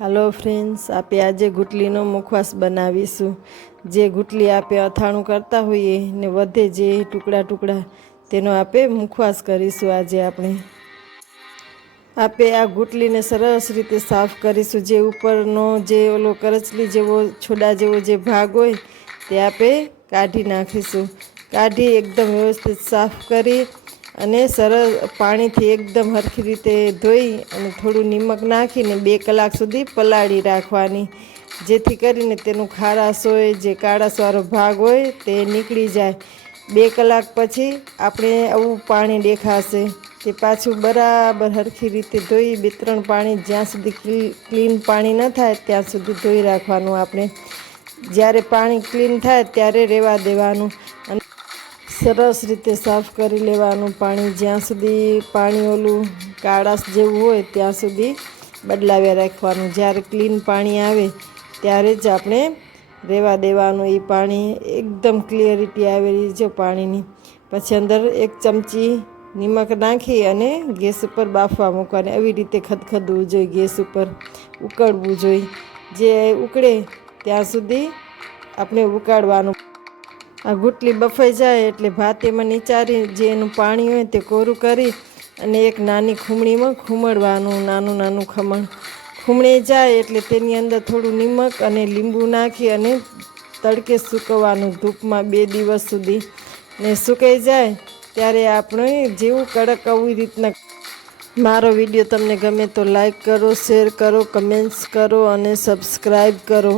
હાલો friends આપે આજે ગુટલીનો મુખવાસ બનાવીશું. જે ગુટલી આપે અથાણું કરતા હોઈએ ને વધે જે ટુકડા ટુકડા, તેનો આપે મુખવાસ કરીશું આજે આપણે. આપે આ ગુટલીને સરસ રીતે સાફ કરીશું. જે ઉપરનો જે ઓલો કરચલી જેવો, છોડા જેવો જે ભાગ હોય, તે આપે કાઢી નાખીશું. કાઢી એકદમ વ્યવસ્થિત સાફ કરી અને સરસ પાણીથી એકદમ હરખી રીતે ધોઈ અને થોડું નિમક નાખીને બે કલાક સુધી પલાળી રાખવાની. જેથી કરીને તેનું ખારાશ હોય, જે કાળાશવાળો ભાગ હોય તે નીકળી જાય. બે કલાક પછી આપણે આવું પાણી દેખાશે. તે પાછું બરાબર હરખી રીતે ધોઈ, બે ત્રણ પાણી જ્યાં સુધી ક્લીન પાણી ન થાય ત્યાં સુધી ધોઈ રાખવાનું આપણે. જ્યારે પાણી ક્લીન થાય ત્યારે રહેવા દેવાનું. અને સરસ રીતે સાફ કરી લેવાનું પાણી જ્યાં સુધી પાણી ઓલું કાળાશ જેવું હોય ત્યાં સુધી બદલાવ્યા રાખવાનું. જ્યારે ક્લીન પાણી આવે ત્યારે જ આપણે રહેવા દેવાનું. એ પાણી એકદમ ક્લિયરિટી આવેલી છે પાણીની. પછી અંદર એક ચમચી નિમક નાખી અને ગેસ ઉપર બાફવા મૂકવાની. આવી રીતે ખદખદવું જોઈએ, ગેસ ઉપર ઉકળવું જોઈએ. જે ઉકળે ત્યાં સુધી આપણે ઉકાળવાનું. આ ગુટલી બફાઈ જાય એટલે ભાત એમાં નીચારી જે એનું પાણી હોય તે કોરું કરી અને એક નાની ખૂમણીમાં ખૂમડવાનું નાનું નાનું ખમણ. ખૂમણી જાય એટલે તેની અંદર થોડું નિમક અને લીંબુ નાખી અને તડકે સૂકવવાનું ધૂપમાં બે દિવસ સુધી. ને સુકાઈ જાય ત્યારે આપણે જેવું કડક આવી રીતના મારો વીડિયો તમને ગમે તો લાઈક કરો શેર કરો કમેન્ટ્સ કરો અને સબસ્ક્રાઈબ કરો.